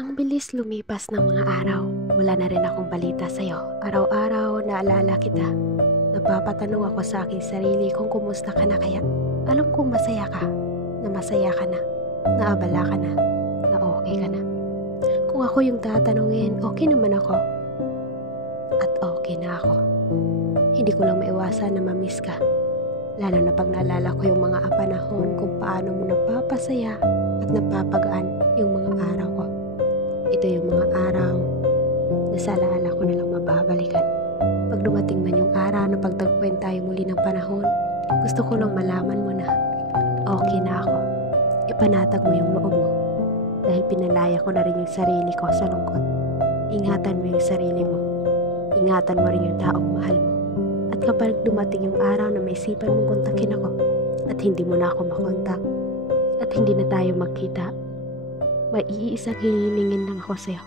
Ang bilis lumipas ng mga araw. Wala na rin akong balita sa'yo. Araw-araw naalala kita. Napapatanong ako sa aking sarili kung kumusta ka na kaya. Alam kong masaya ka, na masaya ka na, naabala ka na okay ka na. Kung ako yung tatanungin, okay naman ako. At okay na ako. Hindi ko lang maiwasan na mamiss ka. Lalo na pag naalala ko yung mga panahon kung paano mo napapasaya at napapagaan yung mga araw ko. Ito yung mga araw na sa alaala ko na lang mababalikan. Pag dumating man yung araw na pagtagpuin tayo muli ng panahon, gusto ko lang malaman mo na okay na ako. Ipanatag mo yung loob mo dahil pinalaya ko na rin yung sarili ko sa lungkot. Ingatan mo yung sarili mo. Ingatan mo rin yung taong mahal mo. At kapag dumating yung araw na may isipan mong kontakin ako at hindi mo na ako makontak at hindi na tayo magkita, may iisang hilingin lang ako sa'yo.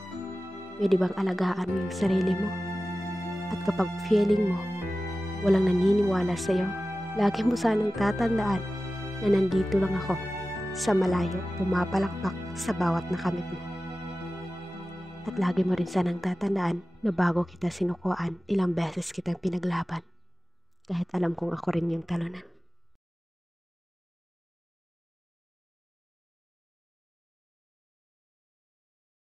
Pwede bang alagaan mo yung sarili mo? At kapag feeling mo walang naniniwala sa'yo, lagi mo sanang tatandaan na nandito lang ako sa malayo, pumapalakpak sa bawat nakamit mo. At lagi mo rin sanang tatandaan na bago kita sinukuan, ilang beses kitang pinaglaban. Kahit alam kong ako rin yung talunan.